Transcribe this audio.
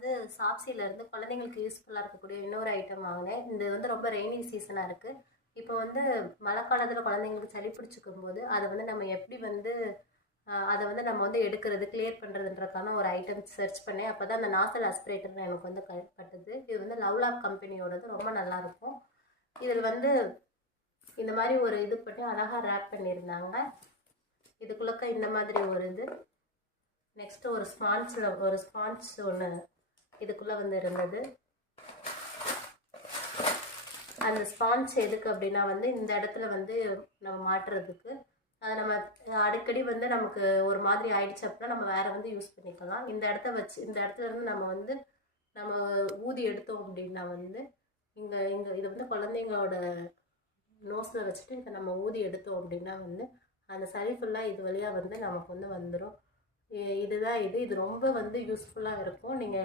வந்து சாப்ஸிலேருந்து குழந்தைங்களுக்கு யூஸ்ஃபுல்லாக இருக்கக்கூடிய இன்னொரு ஐட்டம் வாங்கினேன். இது வந்து ரொம்ப ரெய்னி சீசனாக இருக்குது. இப்போ வந்து மழை காலத்தில் குழந்தைங்களுக்கு சளி பிடிச்சிக்கும் போது அதை வந்து நம்ம எப்படி வந்து அதை வந்து நம்ம வந்து எடுக்கிறது கிளியர் பண்ணுறதுன்றதுக்கான ஒரு ஐட்டம் சர்ச் பண்ணேன். அப்போ தான் அந்த நாசல் ஆஸ்பிரேட்டர் எனக்கு வந்து கட்டுது. இது வந்து லவ்லாக் கம்பெனியோடது, ரொம்ப நல்லாயிருக்கும். இதில் வந்து இந்த மாதிரி ஒரு இது பண்ணி அழகாக ரேப் பண்ணியிருந்தாங்க. இதுக்குள்ளக்க இந்த மாதிரி ஒரு இது, நெக்ஸ்ட்டு ஒரு ஸ்பான்ஸ் ஒன்று இதுக்குள்ளே வந்து இருந்தது. அந்த ஸ்பான்ஸ் எதுக்கு அப்படின்னா வந்து இந்த இடத்துல வந்து நம்ம மாட்டுறதுக்கு, அதை நம்ம அடிக்கடி வந்து நமக்கு ஒரு மாதிரி ஆயிடுச்சு அப்படின்னா நம்ம வேறு வந்து யூஸ் பண்ணிக்கலாம். இந்த இடத்துல இருந்து நம்ம ஊதி எடுத்தோம் அப்படின்னா வந்து இங்கே இது வந்து குழந்தைங்களோட நோஸில் வச்சுட்டு இதை நம்ம ஊதி எடுத்தோம் அப்படின்னா வந்து அந்த சளி ஃபுல்லாக இது வழியாக வந்து நமக்கு வந்து வந்துடும். இதுதான் இது ரொம்ப வந்து யூஸ்ஃபுல்லாக இருக்கும். நீங்கள்